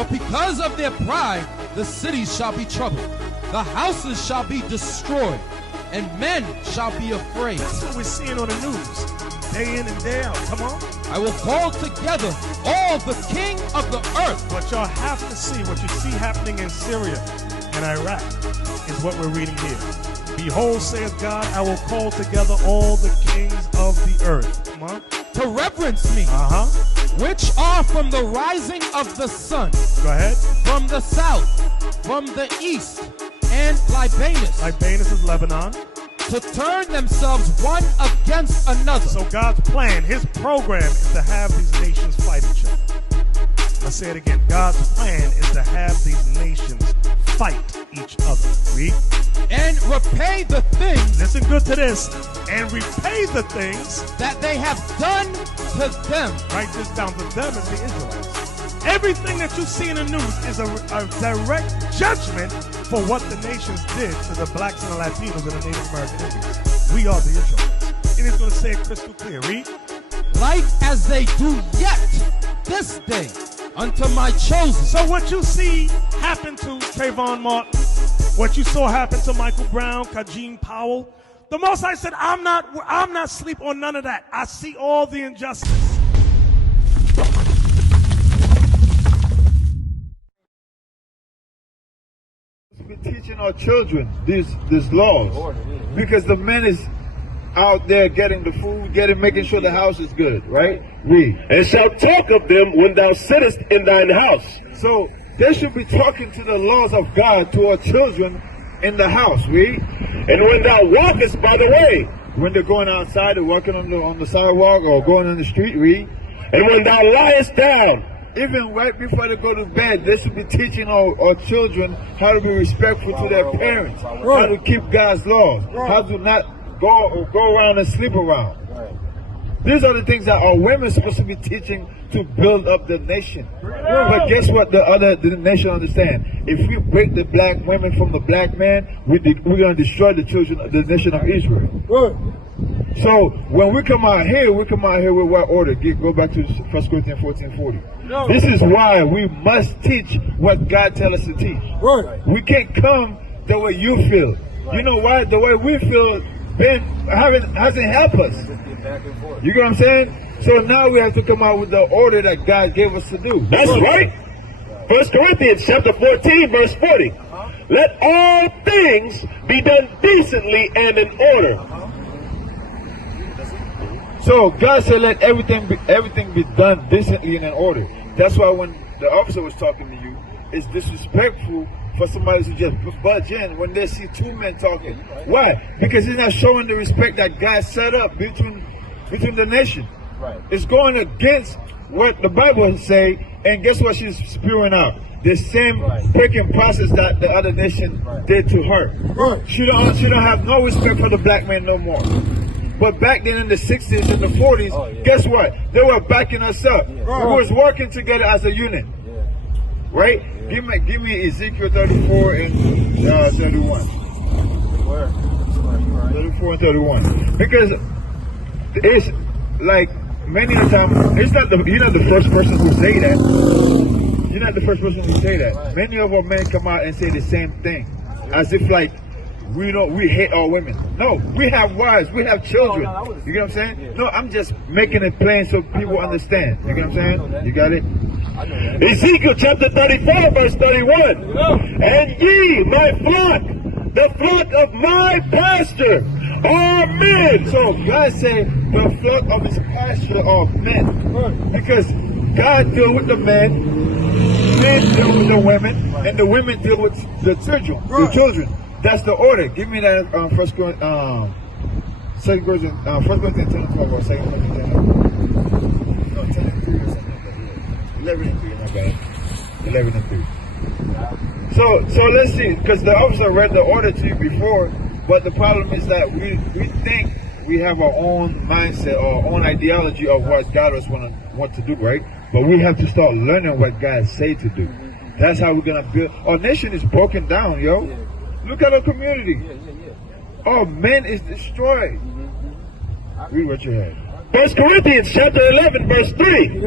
But because of their pride, the cities shall be troubled, the houses shall be destroyed, and men shall be afraid. That's what we're seeing on the news, day in and day out. Come on. I will call together all the king of the earth. What y'all have to see, what you see happening in Syria and Iraq, is what we're reading here. Behold, saith God, I will call together all the kings of the earth. Come on. To reverence me, which are from the rising of the sun, Go ahead. from the south, from the east, and Libanus, Libanus is Lebanon. to turn themselves one against another. So God's plan, his program is to have these nations fight each other. Let's say it again. God's plan is to have these nations fight each other. Read. And repay the things Listen good to this. And repay the things. that they have done to them. Write this down. To them is the Israelites. Everything that you see in the news is a direct judgment for what the nations did to the blacks and the Latinos and the Native American Indians. We are the Israelites. It is going to say it crystal clear. Read. Like as they do yet this day unto my chosen. So what you see happen to Trayvon Martin, what you saw happen to Michael Brown, Kajim Powell, the Most High said, I'm not sleep on none of that. I see all the injustice. We're teaching our children these laws because the men is out there getting the food, making sure the house is good, right? Read. And shall talk of them when thou sittest in thine house. So they should be talking to the laws of God to our children in the house. Read. And when thou walkest by the way, When they're going outside or walking on the sidewalk or going on the street. Read. and when thou liest down, Even right before they go to bed, they should be teaching our children how to be respectful to their parents, how to keep God's laws, how to not go around and sleep around. These are the things that our women are supposed to be teaching to build up the nation. But guess what the nation understand? If we break the black women from the black man, we're going to destroy the children of the nation of Israel. So when we come out here with what order? Go back to 1 Corinthians 14:40. This is why we must teach what God tells us to teach. We can't come the way you feel. You know why? The way we feel hasn't helped us. You get what I'm saying? So now we have to come out with the order that God gave us to do. that's right. 1 Corinthians chapter 14, verse 40. Let all things be done decently and in order. So God said, let everything be done decently and in order. That's why when the officer was talking to you, it's disrespectful for somebody to just budge in when they see two men talking. Why? Because he's not showing the respect that God set up between the nation. It's going against what the Bible say, and guess what she's spewing out? The same breaking process that the other nation did to her. She don't have no respect for the black man no more. But back then in the 60s and the 40s, guess what? They were backing us up. We was working together as a unit. Right? Give me Ezekiel 34 and 31. 34 and 31. Because it's like many of the time, you're not the first person who say that. You're not the first person who say that. Many of our men come out and say the same thing. As if like we hate our women. No, we have wives, we have children. You get what I'm saying? No, I'm just making it plain so people understand. You get what I'm saying? You got it? Ezekiel chapter 34, verse 31. And ye, my flock, the flock of my pasture, are men. So God said the flock of his pasture are men. Because God deal with the men deal with the women, and the women deal with the children. The children. That's the order. Give me that 1 Corinthians 10 and 12 or 2 Corinthians 10 no, 10 and 3 or something like that. 11 and 3, not bad. 11 and 3. So let's see, because the officer read the order to you before, but the problem is that we think we have our own mindset, our own ideology of what God want to do, right? But we have to start learning what God say to do. That's how we're gonna build. Our nation is broken down, yo. Look at our community. Our men is destroyed. Read what you had. 1 Corinthians chapter 11, verse 3.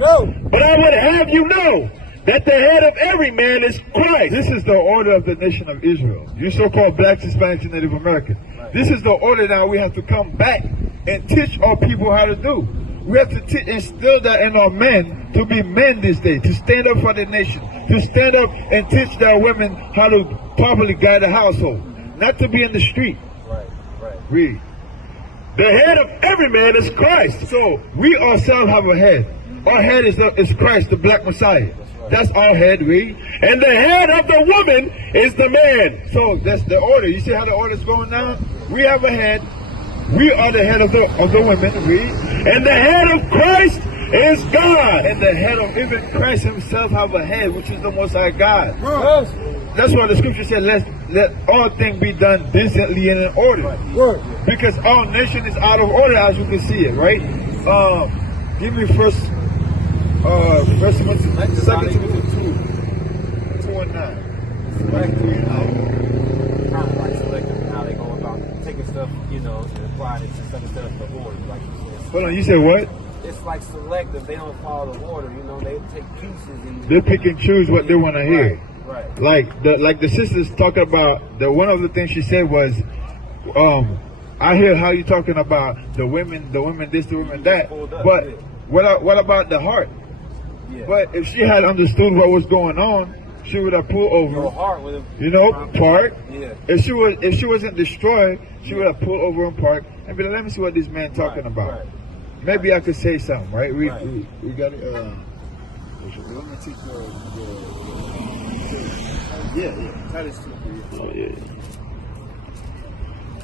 But I would have you know that the head of every man is Christ. This is the order of the nation of Israel. You so-called blacks, Hispanics, and Native Americans. This is the order now we have to come back and teach our people how to do. We have to instill that in our men to be men this day, to stand up for the nation, to stand up and teach their women how to properly guide a household, not to be in the street. Right. Read. The head of every man is Christ. So we ourselves have a head. Our head is Christ, the black Messiah. That's our head, read. And the head of the woman is the man. So that's the order. You see how the order's going down? We have a head. We are the head of the women, read. And the head of Christ is God. And the head of even Christ himself have a head, which is the Most High God. That's why the scripture said, let all things be done decently and in order. Because our nation is out of order, as you can see it, right? Give me first Timothy 2 and 9. Kind of like selective in how they go about taking stuff, and applying it to some stuff to order, like you said. Hold on, you said what? It's like selective. They don't follow the order. They take pieces and They pick and choose what they want to hear. Right. Like the sisters talking about, one of the things she said was, I hear how you talking about the women this, the women that, but what about the heart? Yeah. But if she had understood what was going on, she would have pulled over. Your heart would have, park. Yeah. If she wasn't destroyed, she would have pulled over and parked and be like, let me see what this man talking about. Right. Maybe I could say something, right? We Right. we got it. Let me take Titus 2.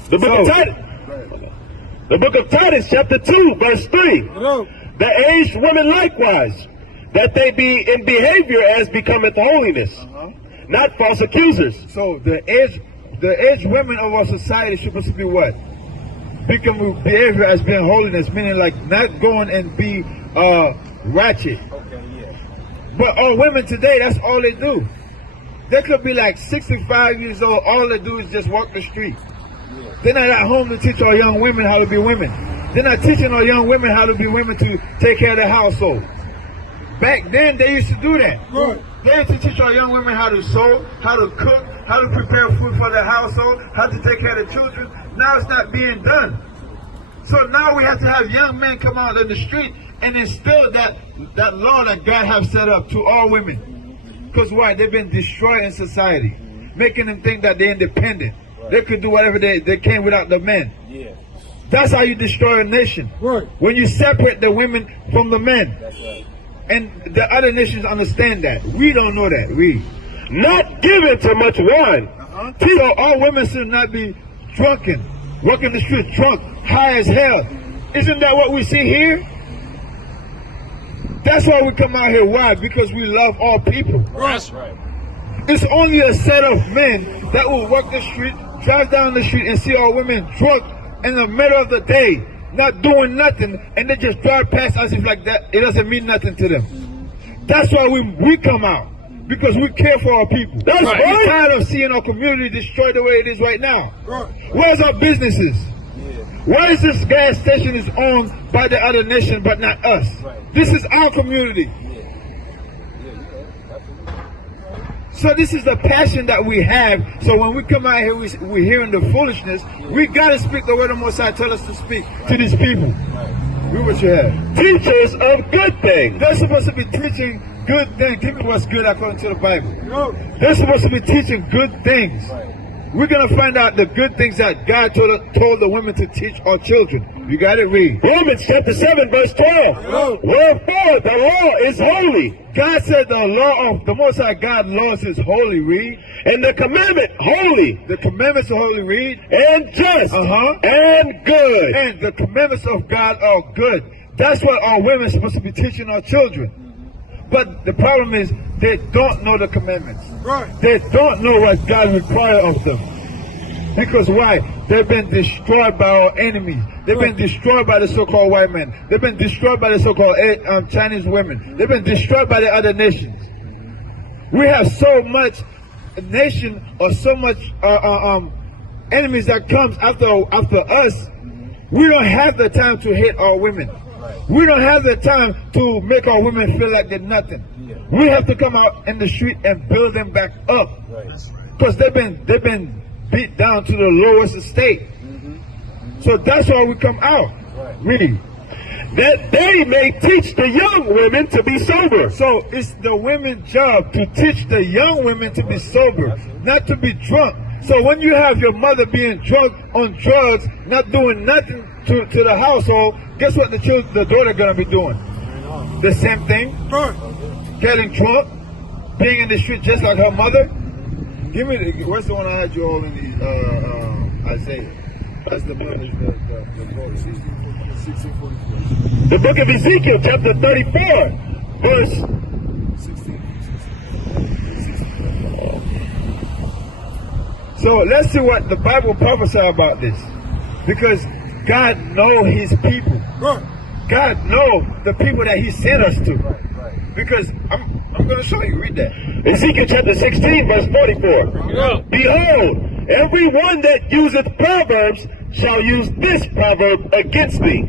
The book of Titus. The book of Titus, chapter 2, verse 3. The aged women likewise, that they be in behavior as becometh holiness, not false accusers. So the aged women of our society is supposed to be what? Become behavior as being holiness, meaning like not going and be ratchet. okay, yeah. But our women today, that's all they do. They could be like 65 years old, all they do is just walk the street. They're not at home to teach our young women how to be women. They're not teaching our young women how to be women to take care of their household. Back then, they used to do that. They used to teach our young women how to sew, how to cook, how to prepare food for their household, how to take care of the children. Now it's not being done. So now we have to have young men come out in the street and instill that law that God has set up to all women. Because why? They've been destroyed in society, making them think that they're independent. They could do whatever they can without the men. Yeah. That's how you destroy a nation. When you separate the women from the men. That's right. And the other nations understand that. We don't know that. We. Not given to much wine. So all women should not be drunken, walking the street drunk, high as hell. Isn't that what we see here? That's why we come out here. Why? Because we love all people. That's right. It's only a set of men that will walk the street, drive down the street and see all women drunk in the middle of the day, not doing nothing, and they just drive past us as if like that. It doesn't mean nothing to them. That's why we come out, because we care for our people. That's right. We're tired of seeing our community destroyed the way it is right now. Where's our businesses? Why is this gas station is owned by the other nation but not us? This is our community. So this is the passion that we have. So when we come out here, we're hearing the foolishness. We got to speak the word of Mosiah tell us to speak to these people. Read what you have. Teachers of good things. They're supposed to be teaching good things. Give me what's good according to the Bible. They're supposed to be teaching good things. We're going to find out the good things that God told the women to teach our children. You got it? Read. Romans chapter 7 verse 12. Wherefore the law is holy. God said the law of the Most High God laws is holy. Read. And the commandment holy. The commandments are holy. Read. And just. And good. And the commandments of God are good. That's what our women are supposed to be teaching our children. But the problem is they don't know the commandments. They don't know what God requires of them. Because why? They've been destroyed by our enemies. They've been destroyed by the so-called white men. They've been destroyed by the so-called Chinese women. They've been destroyed by the other nations. We have so much nation or so much enemies that comes after us. We don't have the time to hate our women. We don't have the time to make our women feel like they're nothing. We have to come out in the street and build them back up, because they've been beat down to the lowest estate. So that's why we come out. Read. That they may teach the young women to be sober. So it's the women's job to teach the young women to be sober, not to be drunk. So when you have your mother being drunk on drugs, not doing nothing to the household, guess what the daughter gonna be doing? The same thing. Getting drunk, being in the street just like her mother. Give me what's the one I had you all in the Isaiah? That's the mother's the daughter. 1644. The book of Ezekiel, chapter 34, verse 16. So let's see what the Bible prophesies about this, because God knows His people. God knows the people that He sent us to. Because I'm going to show you. Read that. Ezekiel chapter 16, verse 44. Behold, every one that useth proverbs shall use this proverb against thee,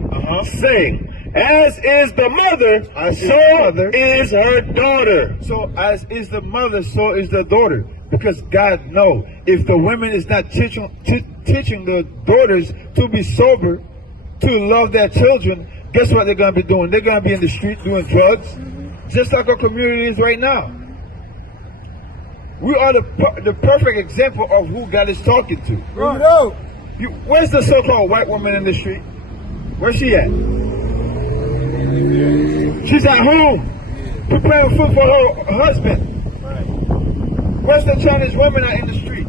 saying, as is the mother, so is her daughter. So as is the mother, so is the daughter. Because God knows if the women is not teaching the daughters to be sober, to love their children, guess what they're going to be doing? They're going to be in the street doing drugs, just like our community is right now. We are the perfect example of who God is talking to. Where's the so-called white woman in the street? Where's she at? She's at home, preparing food for her husband. Where's the Chinese women out in the street?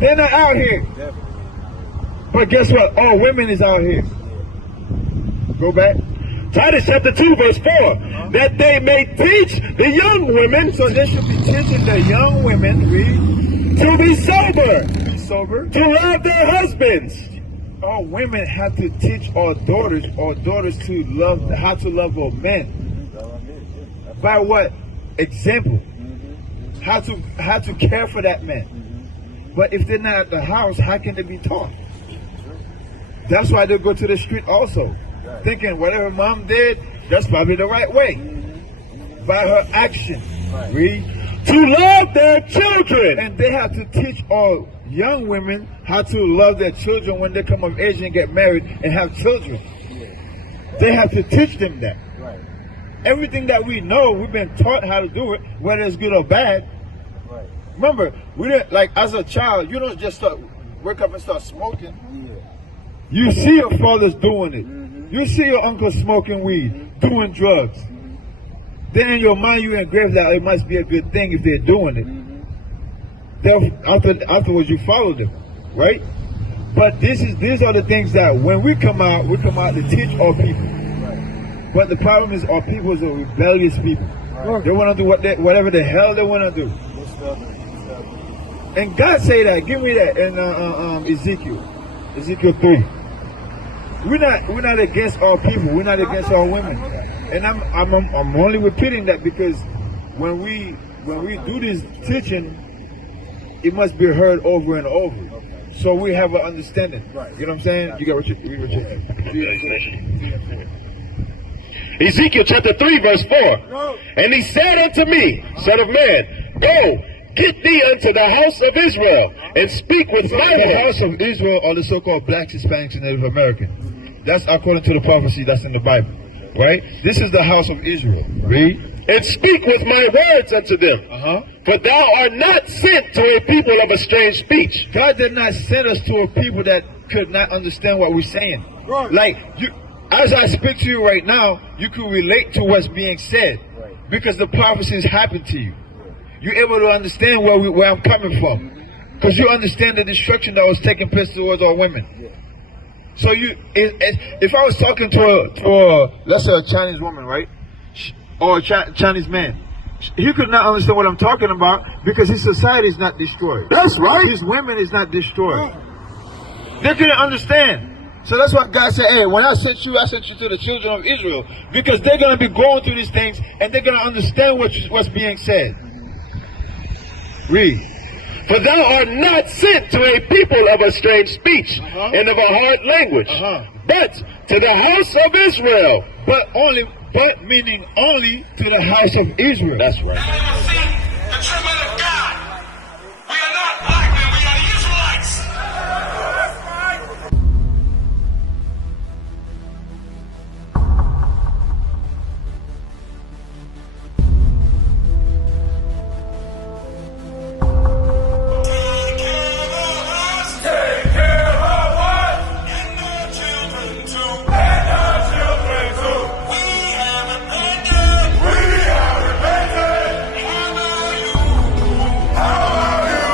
They're not out here. But guess what? All women is out here. Go back. Titus chapter 2, verse 4. That they may teach the young women. So they should be teaching the young women to be sober. To love their husbands. All women have to teach our daughters to love, how to love our men. By what? Example. How to care for that man. But if they're not at the house, how can they be taught? That's why they go to the street also, thinking whatever mom did, that's probably the right way. By her action. Read. To love their children. And they have to teach all young women how to love their children when they come of age and get married and have children. They have to teach them that. Everything that we know, we've been taught how to do it, whether it's good or bad. Remember, we didn't, like, as a child, you don't just wake up and start smoking. You see your fathers doing it. You see your uncle smoking weed, doing drugs. Then in your mind you engrave that it must be a good thing if they're doing it. Afterwards you follow them, right? But these are the things that when we come out to teach our people. But the problem is our people are rebellious people. They want to do whatever the hell they want to do. And God say that. Give me that in Ezekiel 3. We're not against our people. We're not against our women. And I'm only repeating that because when we do this teaching, it must be heard over and over. So we have an understanding. You know what I'm saying? You got what you Ezekiel chapter 3, verse 4. And he said unto me, Son of man, go, get thee unto the house of Israel, and speak with my The voice. house of Israel are the so-called blacks, Hispanics, and Native American. That's according to the prophecy that's in the Bible. Right? This is the house of Israel. Read. And speak with my words unto them. For thou art not sent to a people of a strange speech. God did not send us to a people that could not understand what we're saying. Like, as I speak to you right now, you can relate to what's being said because the prophecies happened to you. You're able to understand where I'm coming from because you understand the destruction that was taking place towards our women. So if I was talking to a let's say a Chinese woman, right, or a Chinese man, he could not understand what I'm talking about because his society is not destroyed. That's right. His women is not destroyed. They couldn't understand. So that's why God said, hey, when I sent you to the children of Israel, because they're going to be going through these things and they're going to understand what's being said. Read. For thou art not sent to a people of a strange speech and of a hard language, but to the house of Israel. But meaning only to the house of Israel. That's right. The tribute of God. We are not black men, we are the Israelites. Take care of our wives. And their children too. We have repented. How are you?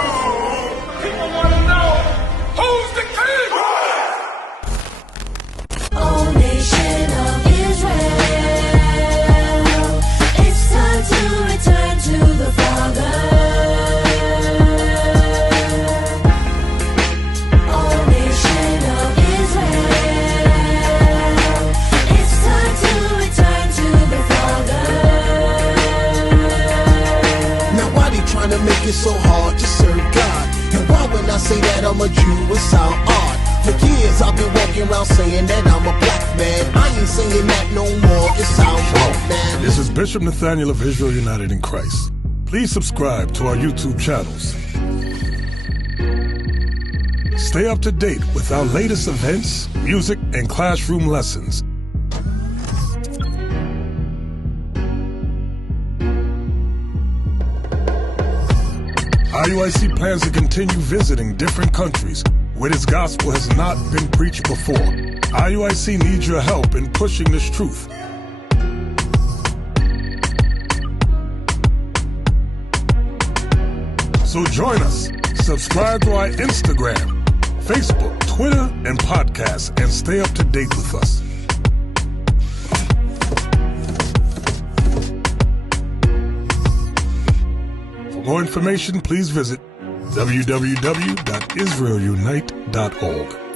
People want to know who's the king. Oh, nation of Israel, it's time to return to the Father. Oh, nation of Israel, it's time to return to the Father. Now why they trying to make it so hard to serve God? And why when I say that I'm a Jew it sound odd? For years I've been walking around saying that I'm a black man. I ain't saying that no more, it sounds wrong, man. This is Bishop Nathaniel of Israel United in Christ. Please subscribe to our YouTube channels. Stay up to date with our latest events, music, and classroom lessons. IUIC plans to continue visiting different countries where this gospel has not been preached before. IUIC needs your help in pushing this truth. So join us. Subscribe to our Instagram, Facebook, Twitter, and podcasts, and stay up to date with us. For more information, please visit www.israelunite.org.